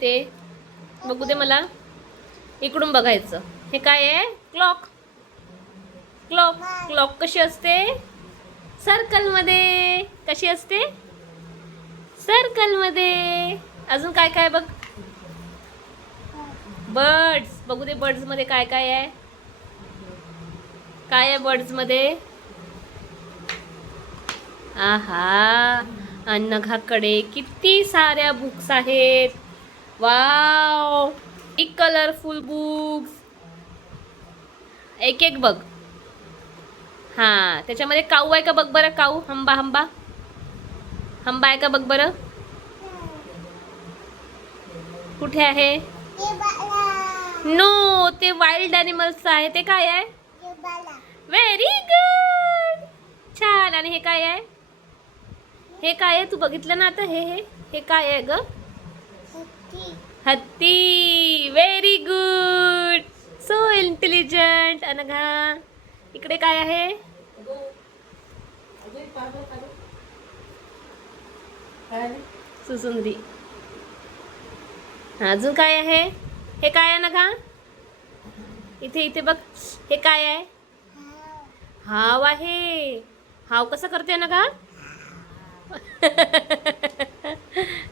ते बघू दे मला. इकडून बघायचं. हे काय आहे? क्लॉक. क्लॉक. क्लॉक कशी असते? सर्कलमध्ये. कशी असते? सर्कलमध्ये. अजून काय काय बघ. बर्ड्स. बघू दे बर्ड्स मध्ये काय काय आहे. काय आहे बर्ड्स मध्ये? आहा, अनघाकडे किती साऱ्या बुक्स आहेत. वाव, एक कलरफुल बुक्स. एक एक बघ. हा, त्याच्यामध्ये काऊ आहे का बघ बरं. काऊ. हंबा हंबा. हंबा आहे का बघ बरं. कुठे आहे? नो, ते वाईल्ड ॲनिमल्स आहे. ते काय आहे? Very good. छान. आणि हे काय आहे? हे काय आहे? तू बघितलं ना आता. हे काय आहे ग? हत्ती. Very good. So intelligent. Anagha, इकडे काय आहे? सुसुंदरी. अजून काय आहे? हे काय आहे अनघा? इथे इथे बघ. हे काय आहे? हाव आहे. हाव कसं करते अनघा?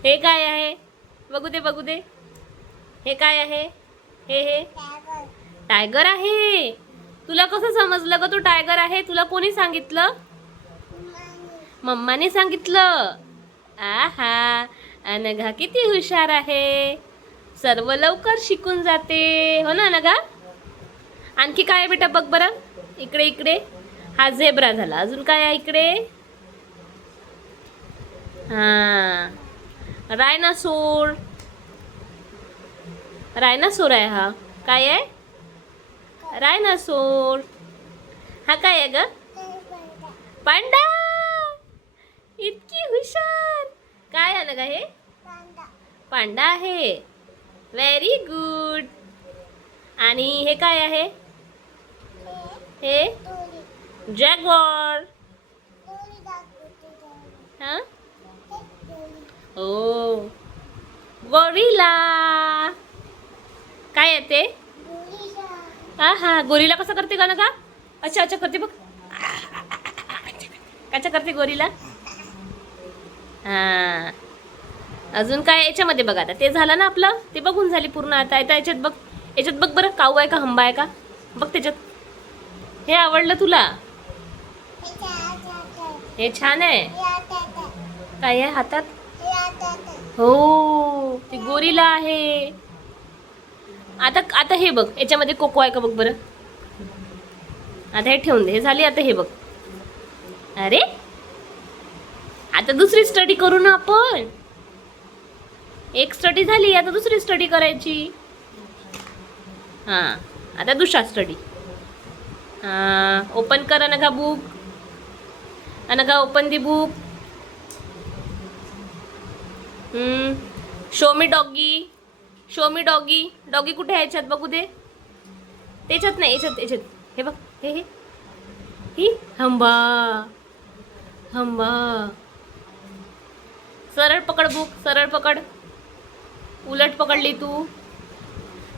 हे काय आहे? बघू दे बघू दे. हे काय आहे? हे टायगर आहे. तुला कसं समजलं ग तू टायगर आहे? तुला कोणी सांगितलं? मम्माने सांगितलं. आहा, अनघा किती हुशार आहे. सर्व लवकर शिकून जाते. हो ना अनघा? आणखी काय आहे बेटा बघ बरं. इकडे इकडे. हा झेब्रा झाला. अजून काय आहे इकडे? हा, रायनासोर. रायनासोर आहे हा. काय आहे? रायनासोर. हा काय आहे ग? पांडा. इतकी हुशार. काय आहे ना हे? पांडा आहे. Very good. आणि हे काय आहे? हे जॅगवार. हा, ओ, गोरिला. काय आहे ते? हा हा, गोरिला कसं करते का ना का? अच्छा अच्छा करते बघ. कशा करते गोरिला? हा, अजून काय याच्यामध्ये बघ. आता ते झालं ना आपलं. ते बघून झाली पूर्ण. आता याच्यात बघ. याच्यात बघ बरं. काऊ आहे का हंबा आहे का बघ त्याच्यात. हे आवडलं तुला? हे छान आहे. काय आहे हातात? हो, ती गोरिला आहे. आता आता हे बघ. याच्यामध्ये कोको आहे का बघ बरं. आता हे ठेवून दे. हे झाली. आता हे बघ. अरे, आता दुसरी स्टडी करू ना आपण. एक स्टडी झाली. आता दुसरी स्टडी करायची. हा, आता दुसरा स्टडी. हा, ओपन कर अनघा बुक. अनघा ओपन दी बुक. शो मी डॉगी. शो मी डॉगी. डॉगी कुठे आहे याच्यात बघू दे. त्याच्यात नाही. याच्यात हे बघ. हे ही हंबा. हंबा. सरळ पकड बुक. सरळ पकड. उलट पकडली तू.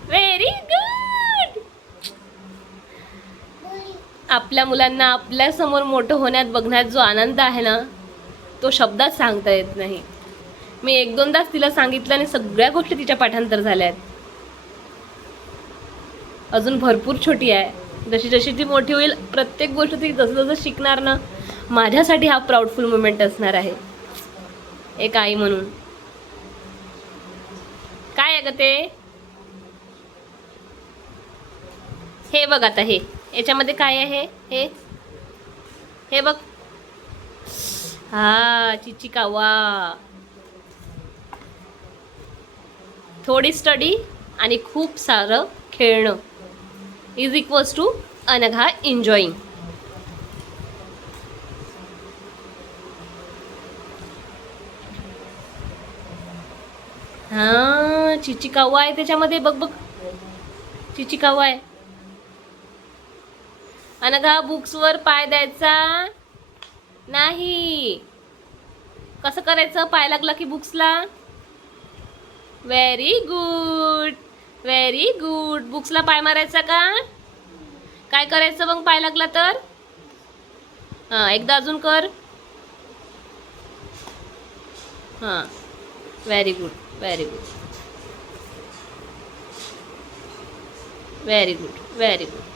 Very good. आपल्या मुलांना आपल्या समोर मोठं होण्यात बघण्यात जो आनंद आहे ना, तो शब्दात सांगता येत नाही. मी एक दोनदाच तिला सांगितलं आणि सगळ्या गोष्टी तिच्या पाठांतर झाल्या आहेत. अजून भरपूर छोटी आहे. जशी जशी ती मोठी होईल प्रत्येक गोष्ट ती जसं जसं शिकणार ना, माझ्यासाठी हा प्राऊडफुल मोमेंट असणार आहे एक आई म्हणून. काय आहे ग ते? हे बघ. आता हे याच्यामध्ये काय आहे? हे बघ. हा, चिचिकावा. थोडी स्टडी आणि खूप सारं खेळणं is equals to Anagha enjoying. हा, चिचिकावा आहे त्याच्यामध्ये. बघ बघ. चिचिकावा आहे. अनघा बुक्सवर पाय द्यायचा नाही. कसं करायचं? पाय लागला की बुक्सला. Very good, very good. बुक्सला पाय मारायचा का? काय करायचं मग पाय लागला तर? हां, एकदा अजून कर. हां, very good, very good, very good, very good.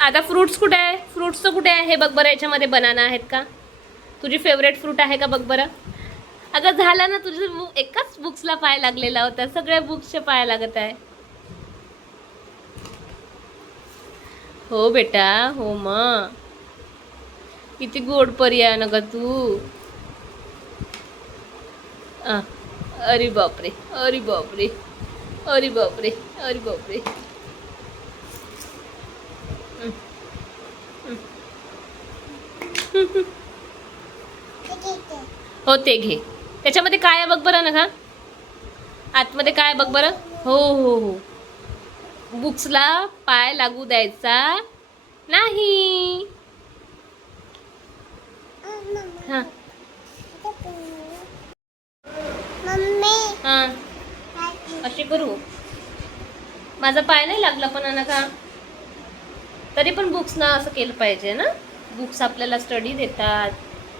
आता फ्रुट्स कुठे आहे? फ्रुट्सचं कुठे आहे हे बघ बरं. याच्यामध्ये बनाना आहेत का? तुझी फेवरेट फ्रूट आहे का बघ बरं. अगं झालं ना, तुझं एकाच बुक्सला पाय लागलेला होता, सगळ्या बुक्सचे पाय लागत आहे. हो बेटा, हो मग. किती गोड परी आहे ना ग तू. आ, अरे बापरे, अरे बापरे, अरे बापरे, अरे बापरे. हं, हं. हो ते घे. त्याच्यामध्ये काय आहे बघ बरं ना. का आतमध्ये काय आहे बघ बरं. हो हो हो. बुक्सला पाय लागू द्यायचा नाही. हां हां, अशी करू. माझा पाय नाही लागला पण का. तरी पण बुक्स ना असं केलं पाहिजे ना. बुक्स आपल्याला स्टडी देतात,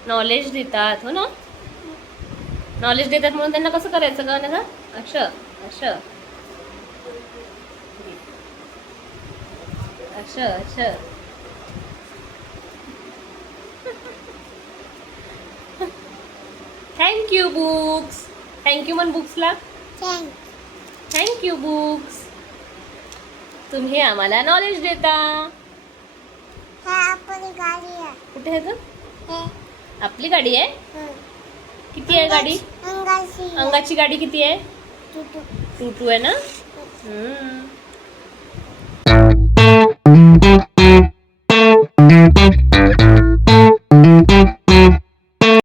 नॉलेज देतात, हो ना. नॉलेज देतात म्हणून त्यांना कसं करायचं का ना. असं असं असं असं. Thank you books. थँक्यू म्हण बुक्सला. Thank you books. तुम्ही आम्हाला नॉलेज देता. कुठे आहे ग? आपली गाडी आहे. किती आहे गाडी? अंगाची गाडी किती आहे? टू टू आहे ना.